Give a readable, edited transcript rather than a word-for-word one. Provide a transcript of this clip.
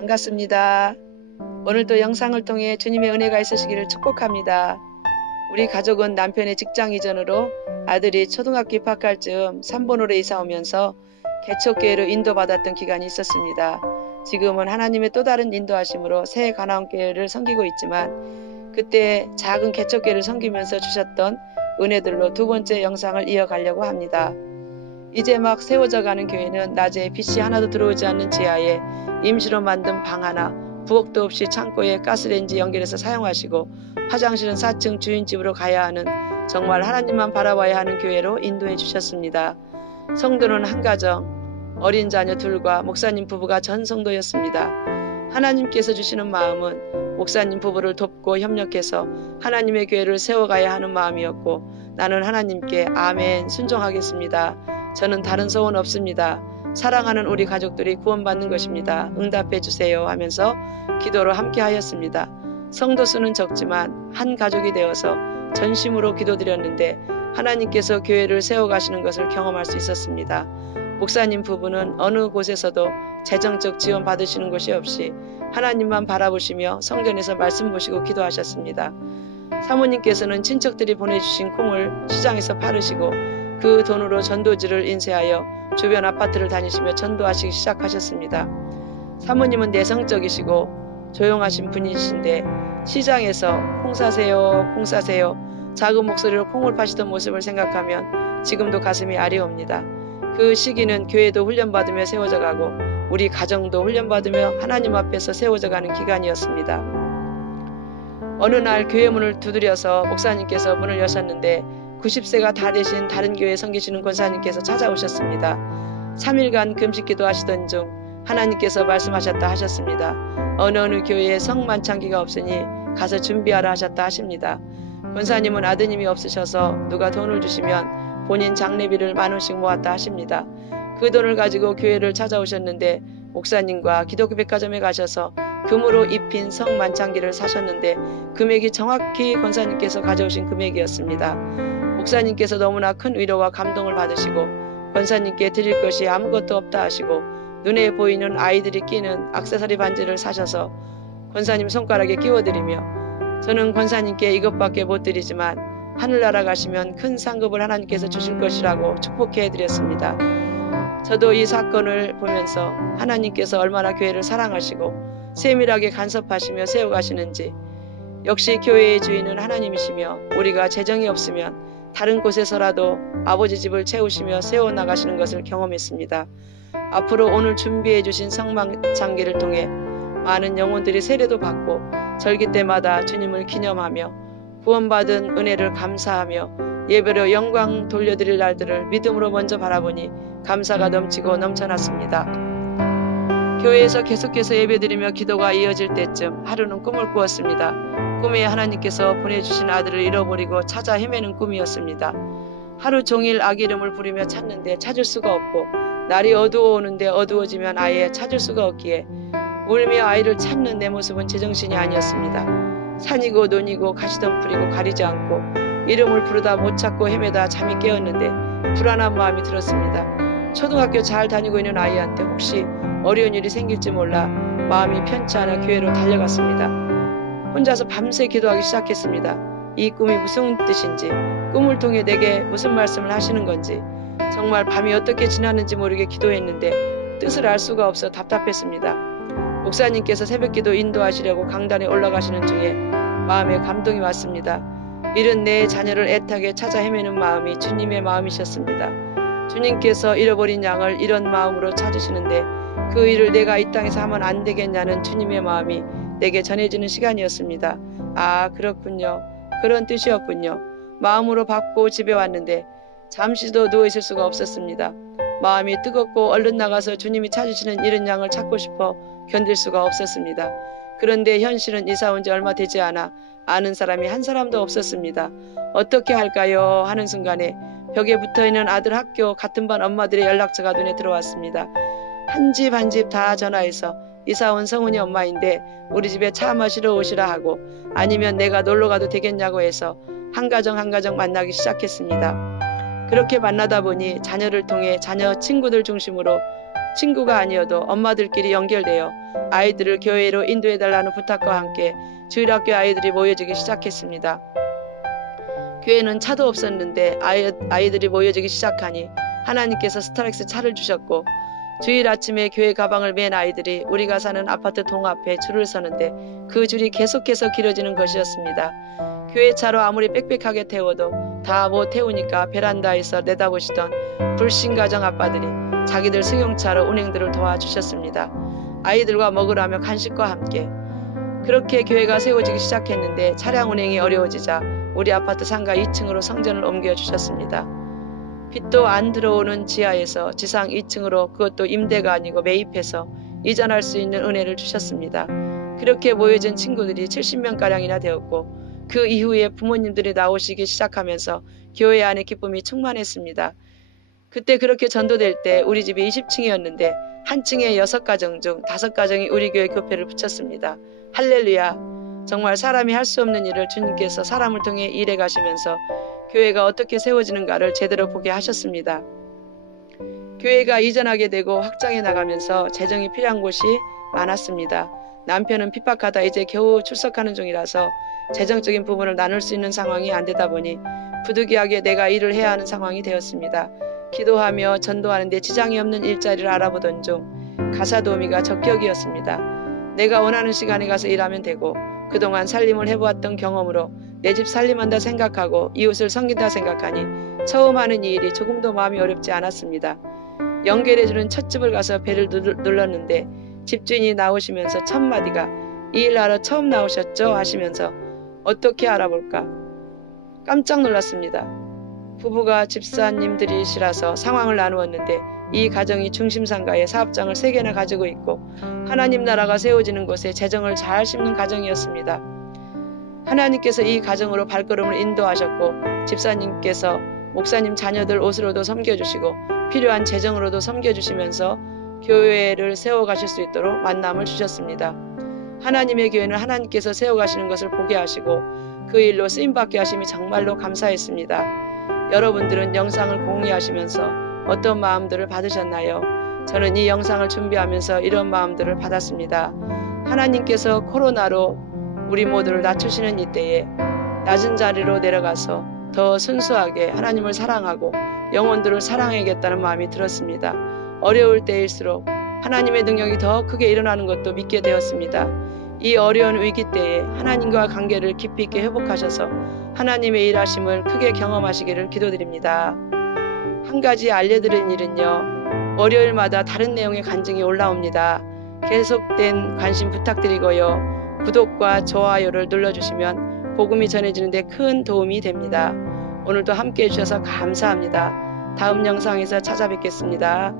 반갑습니다. 오늘도 영상을 통해 주님의 은혜가 있으시기를 축복합니다. 우리 가족은 남편의 직장 이전으로 아들이 초등학교 입학할 즈음 삼본호로 이사 오면서 개척교회로 인도받았던 기간이 있었습니다. 지금은 하나님의 또 다른 인도하심으로 새 가나안교회를 섬기고 있지만 그때 작은 개척교회를 섬기면서 주셨던 은혜들로 두 번째 영상을 이어가려고 합니다. 이제 막 세워져가는 교회는 낮에 빛이 하나도 들어오지 않는 지하에 임시로 만든 방 하나, 부엌도 없이 창고에 가스레인지 연결해서 사용하시고 화장실은 4층 주인집으로 가야 하는 정말 하나님만 바라봐야 하는 교회로 인도해 주셨습니다. 성도는 한 가정, 어린 자녀 둘과 목사님 부부가 전 성도였습니다. 하나님께서 주시는 마음은 목사님 부부를 돕고 협력해서 하나님의 교회를 세워가야 하는 마음이었고 나는 하나님께 아멘 순종하겠습니다. 저는 다른 소원 없습니다. 사랑하는 우리 가족들이 구원받는 것입니다. 응답해 주세요 하면서 기도로 함께 하였습니다. 성도 수는 적지만 한 가족이 되어서 전심으로 기도드렸는데 하나님께서 교회를 세워가시는 것을 경험할 수 있었습니다. 목사님 부부는 어느 곳에서도 재정적 지원 받으시는 곳이 없이 하나님만 바라보시며 성전에서 말씀 보시고 기도하셨습니다. 사모님께서는 친척들이 보내주신 콩을 시장에서 팔으시고 그 돈으로 전도지를 인쇄하여 주변 아파트를 다니시며 전도하시기 시작하셨습니다. 사모님은 내성적이시고 조용하신 분이신데 시장에서 콩 사세요, 콩 사세요 작은 목소리로 콩을 파시던 모습을 생각하면 지금도 가슴이 아리옵니다. 그 시기는 교회도 훈련받으며 세워져가고 우리 가정도 훈련받으며 하나님 앞에서 세워져가는 기간이었습니다. 어느 날 교회 문을 두드려서 목사님께서 문을 여셨는데 90세가 다 되신 다른 교회 섬기시는 권사님께서 찾아오셨습니다. 3일간 금식기도 하시던 중 하나님께서 말씀하셨다 하셨습니다. 어느 교회에 성만찬기가 없으니 가서 준비하라 하셨다 하십니다. 권사님은 아드님이 없으셔서 누가 돈을 주시면 본인 장례비를 10,000원씩 모았다 하십니다. 그 돈을 가지고 교회를 찾아오셨는데 목사님과 기독교 백화점에 가셔서 금으로 입힌 성만찬기를 사셨는데 금액이 정확히 권사님께서 가져오신 금액이었습니다. 목사님께서 너무나 큰 위로와 감동을 받으시고 권사님께 드릴 것이 아무것도 없다 하시고 눈에 보이는 아이들이 끼는 액세서리 반지를 사셔서 권사님 손가락에 끼워드리며 저는 권사님께 이것밖에 못 드리지만 하늘나라 가시면 큰 상급을 하나님께서 주실 것이라고 축복해 드렸습니다. 저도 이 사건을 보면서 하나님께서 얼마나 교회를 사랑하시고 세밀하게 간섭하시며 세워가시는지 역시 교회의 주인은 하나님이시며 우리가 재정이 없으면 다른 곳에서라도 아버지 집을 채우시며 세워나가시는 것을 경험했습니다. 앞으로 오늘 준비해 주신 성만찬기를 통해 많은 영혼들이 세례도 받고 절기 때마다 주님을 기념하며 구원받은 은혜를 감사하며 예배로 영광 돌려드릴 날들을 믿음으로 먼저 바라보니 감사가 넘치고 넘쳐났습니다. 교회에서 계속해서 예배드리며 기도가 이어질 때쯤 하루는 꿈을 꾸었습니다. 꿈에 하나님께서 보내주신 아들을 잃어버리고 찾아 헤매는 꿈이었습니다. 하루 종일 아기 이름을 부르며 찾는데 찾을 수가 없고 날이 어두워오는데 어두워지면 아예 찾을 수가 없기에 울며 아이를 찾는 내 모습은 제정신이 아니었습니다. 산이고 논이고 가시덤불이고 가리지 않고 이름을 부르다 못 찾고 헤매다 잠이 깨었는데 불안한 마음이 들었습니다. 초등학교 잘 다니고 있는 아이한테 혹시 어려운 일이 생길지 몰라 마음이 편치 않아 교회로 달려갔습니다. 혼자서 밤새 기도하기 시작했습니다. 이 꿈이 무슨 뜻인지, 꿈을 통해 내게 무슨 말씀을 하시는 건지, 정말 밤이 어떻게 지났는지 모르게 기도했는데 뜻을 알 수가 없어 답답했습니다. 목사님께서 새벽기도 인도하시려고 강단에 올라가시는 중에 마음에 감동이 왔습니다. 잃은 내 자녀를 애타게 찾아 헤매는 마음이 주님의 마음이셨습니다. 주님께서 잃어버린 양을 이런 마음으로 찾으시는데 그 일을 내가 이 땅에서 하면 안 되겠냐는 주님의 마음이 내게 전해지는 시간이었습니다. 아, 그렇군요. 그런 뜻이었군요. 마음으로 받고 집에 왔는데 잠시도 누워있을 수가 없었습니다. 마음이 뜨겁고 얼른 나가서 주님이 찾으시는 잃은 양을 찾고 싶어 견딜 수가 없었습니다. 그런데 현실은 이사 온 지 얼마 되지 않아 아는 사람이 한 사람도 없었습니다. 어떻게 할까요? 하는 순간에 벽에 붙어있는 아들 학교 같은 반 엄마들의 연락처가 눈에 들어왔습니다. 한 집 한 집 다 전화해서 이사 온 성훈이 엄마인데 우리 집에 차 마시러 오시라 하고 아니면 내가 놀러가도 되겠냐고 해서 한 가정 한 가정 만나기 시작했습니다. 그렇게 만나다 보니 자녀를 통해 자녀 친구들 중심으로 친구가 아니어도 엄마들끼리 연결되어 아이들을 교회로 인도해달라는 부탁과 함께 주일학교 아이들이 모여지기 시작했습니다. 교회는 차도 없었는데 아이들이 모여지기 시작하니 하나님께서 스타렉스 차를 주셨고, 주일 아침에 교회 가방을 맨 아이들이 우리가 사는 아파트 동 앞에 줄을 서는데 그 줄이 계속해서 길어지는 것이었습니다. 교회 차로 아무리 빽빽하게 태워도 다 못 태우니까 베란다에서 내다보시던 불신 가정 아빠들이 자기들 승용차로 운행들을 도와주셨습니다. 아이들과 먹으라며 간식과 함께. 그렇게 교회가 세워지기 시작했는데 차량 운행이 어려워지자 우리 아파트 상가 2층으로 성전을 옮겨주셨습니다. 빛도 안 들어오는 지하에서 지상 2층으로, 그것도 임대가 아니고 매입해서 이전할 수 있는 은혜를 주셨습니다. 그렇게 모여진 친구들이 70명가량이나 되었고, 그 이후에 부모님들이 나오시기 시작하면서 교회 안에 기쁨이 충만했습니다. 그때 그렇게 전도될 때 우리 집이 20층이었는데 한 층에 6가정 중 5가정이 우리 교회 교회를 붙였습니다. 할렐루야! 정말 사람이 할 수 없는 일을 주님께서 사람을 통해 일해 가시면서 교회가 어떻게 세워지는가를 제대로 보게 하셨습니다. 교회가 이전하게 되고 확장해 나가면서 재정이 필요한 곳이 많았습니다. 남편은 핍박하다 이제 겨우 출석하는 중이라서 재정적인 부분을 나눌 수 있는 상황이 안 되다 보니 부득이하게 내가 일을 해야 하는 상황이 되었습니다. 기도하며 전도하는데 지장이 없는 일자리를 알아보던 중 가사 도우미가 적격이었습니다. 내가 원하는 시간에 가서 일하면 되고, 그동안 살림을 해보았던 경험으로 내 집 살림한다 생각하고 이웃을 섬긴다 생각하니 처음 하는 이 일이 조금도 마음이 어렵지 않았습니다. 연결해주는 첫 집을 가서 벨을 눌렀는데 집주인이 나오시면서 첫 마디가 "이 일 하러 처음 나오셨죠?" 하시면서 어떻게 알아볼까? 깜짝 놀랐습니다. 부부가 집사님들이시라서 상황을 나누었는데 이 가정이 중심상가에 사업장을 3개나 가지고 있고 하나님 나라가 세워지는 곳에 재정을 잘 씹는 가정이었습니다. 하나님께서 이 가정으로 발걸음을 인도하셨고, 집사님께서 목사님 자녀들 옷으로도 섬겨주시고 필요한 재정으로도 섬겨주시면서 교회를 세워가실 수 있도록 만남을 주셨습니다. 하나님의 교회는 하나님께서 세워가시는 것을 보게 하시고 그 일로 쓰임받게 하심이 정말로 감사했습니다. 여러분들은 영상을 공유하시면서 어떤 마음들을 받으셨나요? 저는 이 영상을 준비하면서 이런 마음들을 받았습니다. 하나님께서 코로나로 우리 모두를 낮추시는 이때에 낮은 자리로 내려가서 더 순수하게 하나님을 사랑하고 영혼들을 사랑해야겠다는 마음이 들었습니다. 어려울 때일수록 하나님의 능력이 더 크게 일어나는 것도 믿게 되었습니다. 이 어려운 위기 때에 하나님과 관계를 깊이 있게 회복하셔서 하나님의 일하심을 크게 경험하시기를 기도드립니다. 한 가지 알려드린 일은요, 월요일마다 다른 내용의 간증이 올라옵니다. 계속된 관심 부탁드리고요, 구독과 좋아요를 눌러주시면 복음이 전해지는 데 큰 도움이 됩니다. 오늘도 함께 해주셔서 감사합니다. 다음 영상에서 찾아뵙겠습니다.